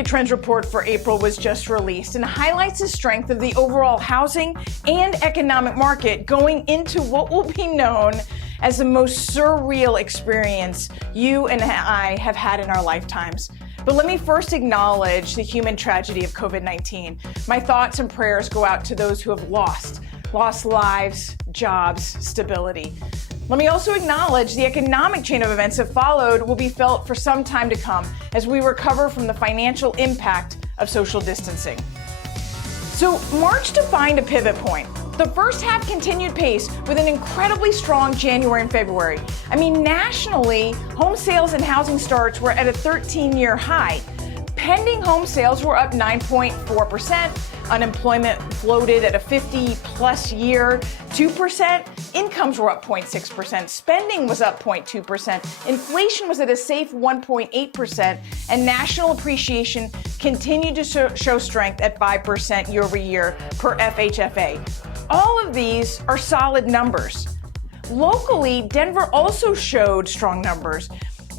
Market Trends report for April was just released and highlights the strength of the overall housing and economic market going into what will be known as the most surreal experience you and I have had in our lifetimes. But let me first acknowledge the human tragedy of COVID-19. My thoughts and prayers go out to those who have lost lives, jobs, stability. Let me also acknowledge the economic chain of events that followed will be felt for some time to come as we recover from the financial impact of social distancing. So March defined a pivot point. The first half continued pace with an incredibly strong January and February. Nationally, home sales and housing starts were at a 13-year high. Pending home sales were up 9.4%. Unemployment floated at a 50-plus year 2%. Incomes were up 0.6%. Spending was up 0.2%. Inflation was at a safe 1.8%. And national appreciation continued to show strength at 5% year over year per FHFA. All of these are solid numbers. Locally, Denver also showed strong numbers.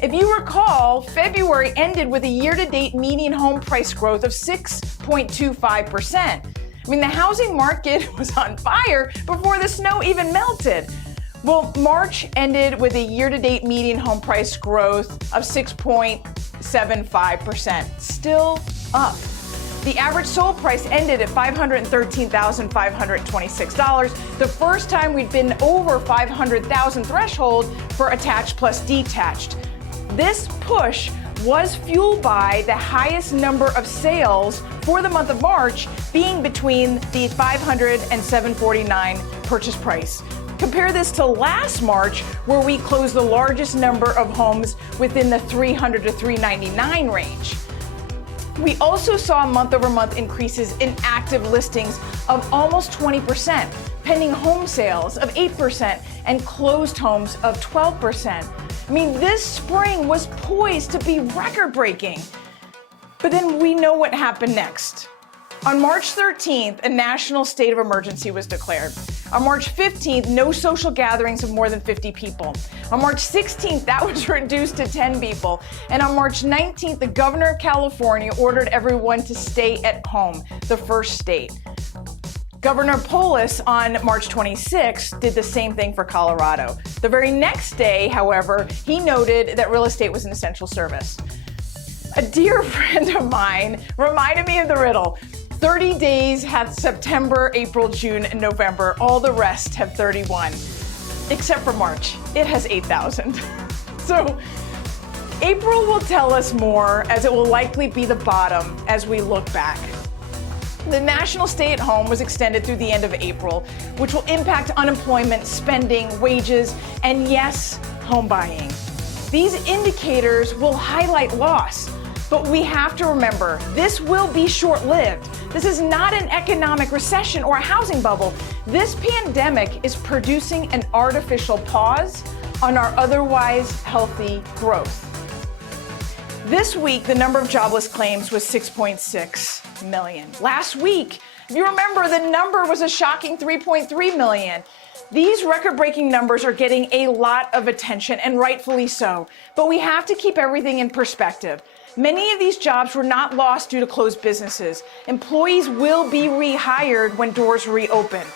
If you recall, February ended with a year-to-date median home price growth of 6.25%. The housing market was on fire before the snow even melted. Well, March ended with a year-to-date median home price growth of 6.75%, still up. The average sold price ended at $513,526, the first time we'd been over $500,000 threshold for attached plus detached. This push was fueled by the highest number of sales for the month of March being between the $500 and $749 purchase price. Compare this to last March, where we closed the largest number of homes within the $300 to $399 range. We also saw month-over-month increases in active listings of almost 20%, pending home sales of 8%, and closed homes of 12%. This spring was poised to be record-breaking. But then we know what happened next. On March 13th, a national state of emergency was declared. On March 15th, no social gatherings of more than 50 people. On March 16th, that was reduced to 10 people. And on March 19th, the governor of California ordered everyone to stay at home, the first state. Governor Polis on March 26th did the same thing for Colorado. The very next day, however, he noted that real estate was an essential service. A dear friend of mine reminded me of the riddle. 30 days have September, April, June, and November. All the rest have 31. Except for March. It has 8,000. So April will tell us more, as it will likely be the bottom as we look back. The national stay-at-home was extended through the end of April, which will impact unemployment, spending, wages, and yes, home buying. These indicators will highlight loss, but we have to remember this will be short-lived. This is not an economic recession or a housing bubble. This pandemic is producing an artificial pause on our otherwise healthy growth. This week, the number of jobless claims was 6.6 million. Last week, if you remember, the number was a shocking 3.3 million. These record-breaking numbers are getting a lot of attention, and rightfully so. But we have to keep everything in perspective. Many of these jobs were not lost due to closed businesses. Employees will be rehired when doors reopen.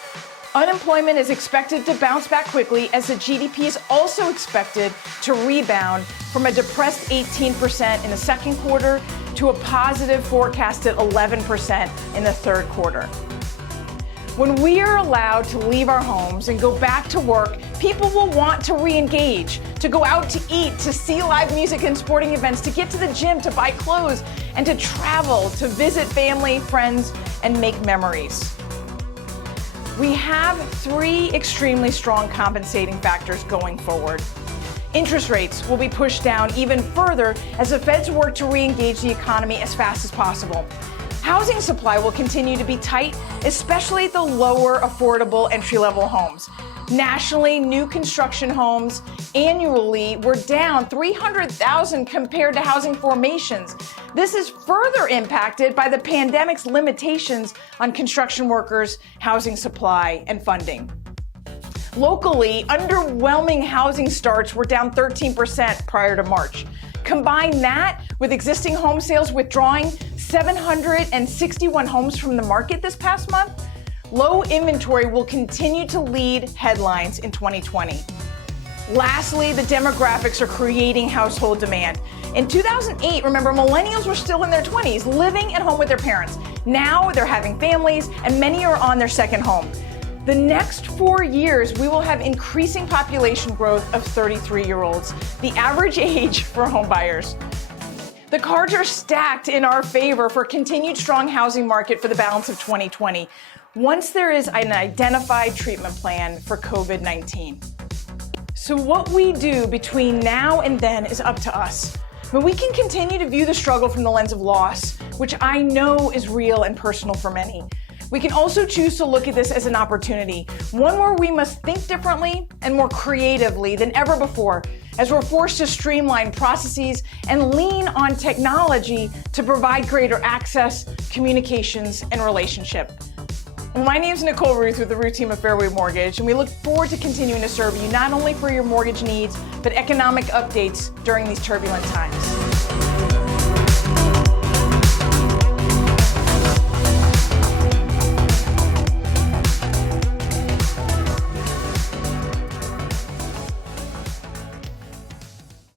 Unemployment is expected to bounce back quickly, as the GDP is also expected to rebound from a depressed 18% in the second quarter to a positive forecasted 11% in the third quarter. When we are allowed to leave our homes and go back to work, people will want to re-engage, to go out to eat, to see live music and sporting events, to get to the gym, to buy clothes, and to travel, to visit family, friends, and make memories. We have three extremely strong compensating factors going forward. Interest rates will be pushed down even further as the Feds work to re-engage the economy as fast as possible. Housing supply will continue to be tight, especially at the lower affordable entry-level homes. Nationally, new construction homes annually were down 300,000 compared to housing formations. This is further impacted by the pandemic's limitations on construction workers, housing supply, and funding. Locally, underwhelming housing starts were down 13% prior to March. Combine that with existing home sales withdrawing, 761 homes from the market this past month, low inventory will continue to lead headlines in 2020. Lastly, the demographics are creating household demand. In 2008, remember, millennials were still in their 20s, living at home with their parents. Now they're having families, and many are on their second home. The next 4 years, we will have increasing population growth of 33-year-olds, the average age for home buyers. The cards are stacked in our favor for continued strong housing market for the balance of 2020, once there is an identified treatment plan for COVID-19. So what we do between now and then is up to us. But we can continue to view the struggle from the lens of loss, which I know is real and personal for many. We can also choose to look at this as an opportunity, one where we must think differently and more creatively than ever before, as we're forced to streamline processes and lean on technology to provide greater access, communications, and relationship. My name is Nicole Rueth with the Rueth team of Fairway Mortgage, and we look forward to continuing to serve you not only for your mortgage needs, but economic updates during these turbulent times.